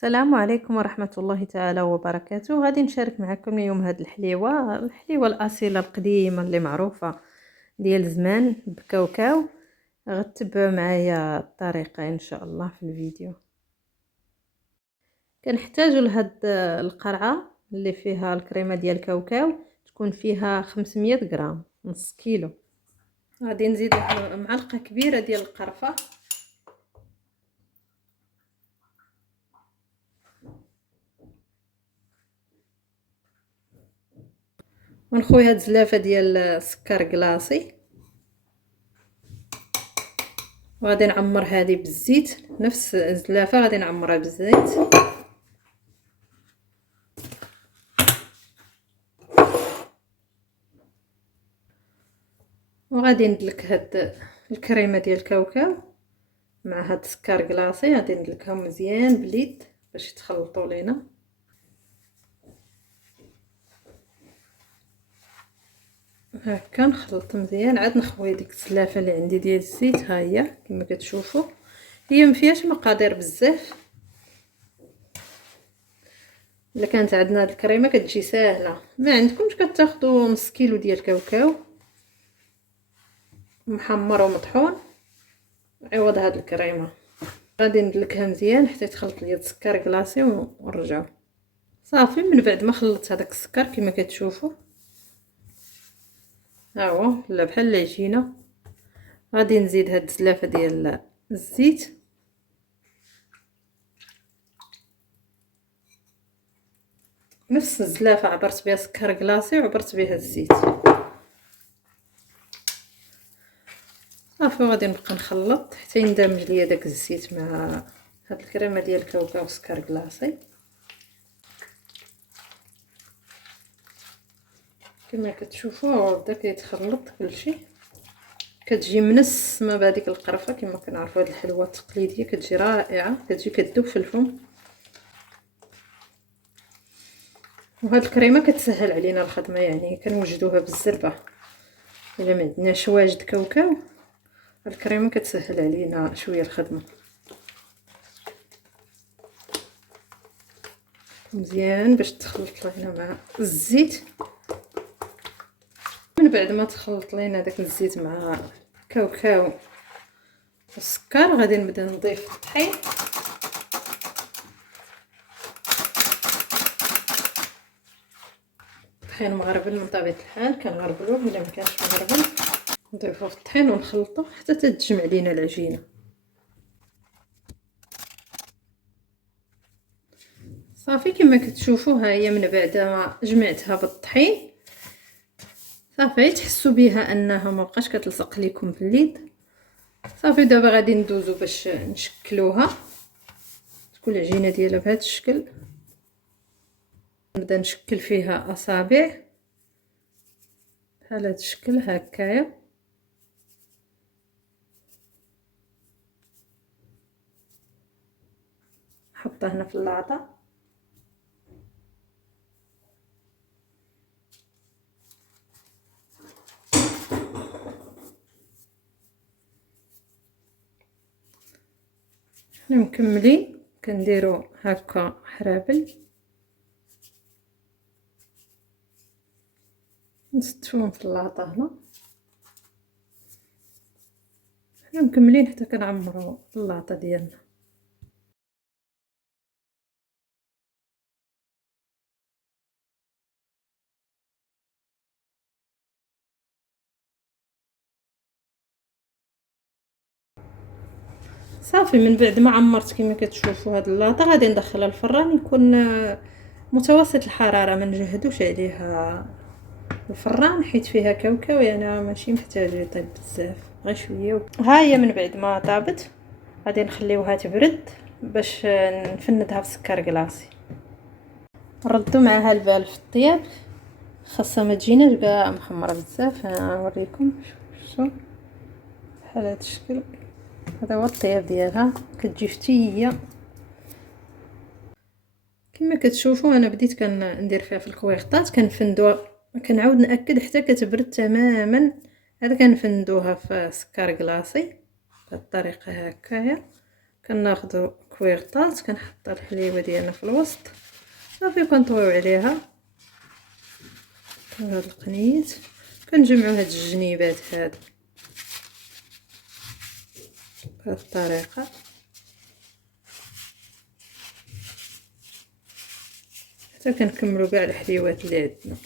السلام عليكم ورحمة الله تعالى وبركاته. غادي نشارك معكم اليوم هاد الحليوة الأصيلة القديمة اللي معروفة ديال زمان بكاوكاو. غتبعوا معايا الطريقة إن شاء الله في الفيديو. كنحتاجوا لهاد القرعة اللي فيها الكريمة ديال الكاوكاو، تكون فيها 500 غرام، نص كيلو. غادي نزيد معلقة كبيرة ديال القرفة، ونخوي هاد زلافة ديال السكر كلاصي، وغادي نعمر هذه بالزيت. نفس الزلافه غادي نعمرها بالزيت، وغادي ندلك هاد الكريمه ديال الكاوكاو مع هاد السكر كلاصي. غادي ندلكهم مزيان باليد باش يتخلطوا لينا. هكا نخلط مزيان. عاد نخوي ديك الزلافه اللي عندي ديال الزيت، ها هي كما كتشوفوا، هي ما فيهاش مقادير بزاف. الا كانت عندنا هاد الكريمه كتجي ساهله. ما عندكمش كتاخذوا نص كيلو ديال الكاوكاو محمر ومطحون عوض هاد الكريمه. غادي ندلكها مزيان حتى يتخلط ليا السكر كلاصي ونرجعو صافي. من بعد ما خلطت هذاك السكر كما كتشوفوا، ها هو لا بحال العجينه، غادي نزيد هاد الزلافه ديال الزيت، نفس الزلافه عبرت بها سكر كلاصي وعبرت بها الزيت صافي. وغادي نبقى نخلط حتى يندمج ليا داك الزيت مع هاد الكريمه ديال الكاوكاو وسكر كلاصي. كما كتشوفوا هو بدا كيتخلط كلشي، كتجي منسمه بهذيك القرفه. كما كنعرفوا هاد الحلوه التقليديه كتجي رائعه، كتجي كتذوب في الفم. وهاد الكريمه كتسهل علينا الخدمه، يعني كنوجدوها بالزربه. الا ما عندناش واجد كاوكاو، الكريمه كتسهل علينا شويه الخدمه. مزيان باش تخلط لينا مع الزيت. من بعد ما تخلط لينا داك الزيت مع الكاوكاو والسكر، غادي نبدا نضيف الطحين. طحين مغربل من طبيعه الحال، كنغربلوه الا ما كانش مغربل. نضيفوه في الطحين ونخلطوه حتى تتجمع لينا العجينه صافي. كما كتشوفوا ها هي من بعد ما جمعتها بالطحين صافي، تحسوا بها انها ما بقاش كتلصق لكم في اليد صافي. دابا غادي ندوزو باش نشكلوها، تكون العجينه ديالها بهذا الشكل. نبدا نشكل فيها اصابع بحال هذا الشكل هكايا. نحطها هنا في اللاطه. حنا مكملين كنديروا هكا حرابل، نستفهم في اللاطه هنا. حنا مكملين حتى كنعمروا اللاطه ديالنا. صافي من بعد ما عمرت كما كتشوفوا هاد اللاطه، غادي ندخلها الفران يكون متوسط الحراره. ما نجهدوش عليها الفران حيت فيها كاوكاو، يعني ماشي محتاج يطيب بزاف، غير شويه. ها هي من بعد ما طابت غادي نخليوها تبرد باش نفندها في سكر كلاصي. نردو معاها البال في الطياب، خاصها ما تجيناش كاع محمره بزاف. نوريكم شوفوا بحال هذا الشكل. هذا هو الطياب ديالها، كتجي فتيه كما كتشوفوا. انا بديت كندير فيها في الكويغطات، كنفندوها، كنعاود ناكد حتى كتبرد تماما. هذا كنفندوها في سكر كلاصي بهذه الطريقه هكايا. كناخذوا الكويغطات كنحط الحليوه ديالنا في الوسط صافي كنطويو عليها بهذا القنيت. كنجمعوا هاد الجنيبات هادو بهذه الطريقه حتى كنكملوا كاع الحليوات اللي عندنا.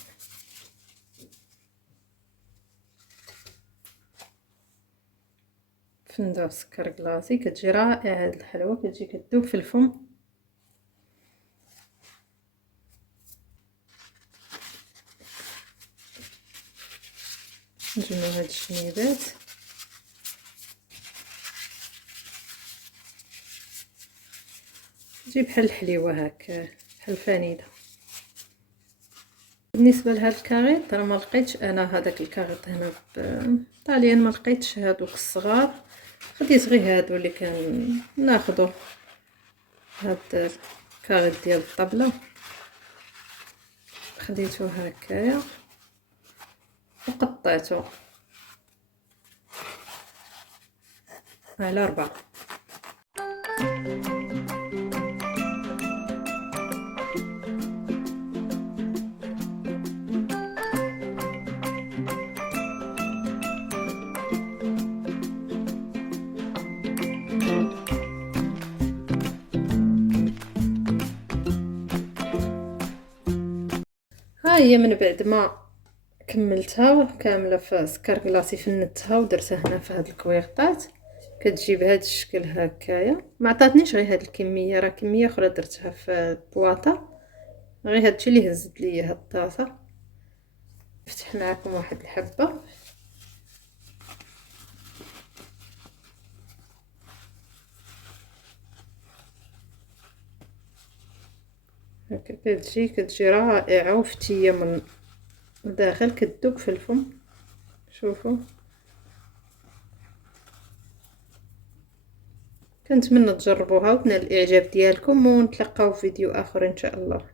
فندق سكر كلاصي كتجي رائعه هاد الحلوه، كتجي كتذوب في الفم. نجمعوا هاد الجنيبات تجي بحال الحليوه هكا بحال الفانيله. بالنسبه لهاد الكاريط راه ما لقيتش انا هذاك الكاريط هنا بطاليان، ما لقيتش هادوك الصغار، خديت غير هادو اللي كان ناخذو. هاد الكاريط ديال الطبله خديته هكايا وقطعته على 4. ها هي من بعد ما كملتها كامله في سكر كلاصي فنتها ودرتها هنا في هاد الكويغطات كتجي بهذا الشكل هكايا. ما عطاتنيش غير هاد الكميه، راه كميه اخرى درتها في البواطه، غير هادشي اللي هزت ليا هاد الطاسه. نفتح معكم واحد الحبه هكا كتجي رائعه وفتيه من الداخل كتذوب في الفم. شوفوا، كنتمنى تجربوها وتنال الاعجاب ديالكم، ونتلاقاو في فيديو اخر ان شاء الله.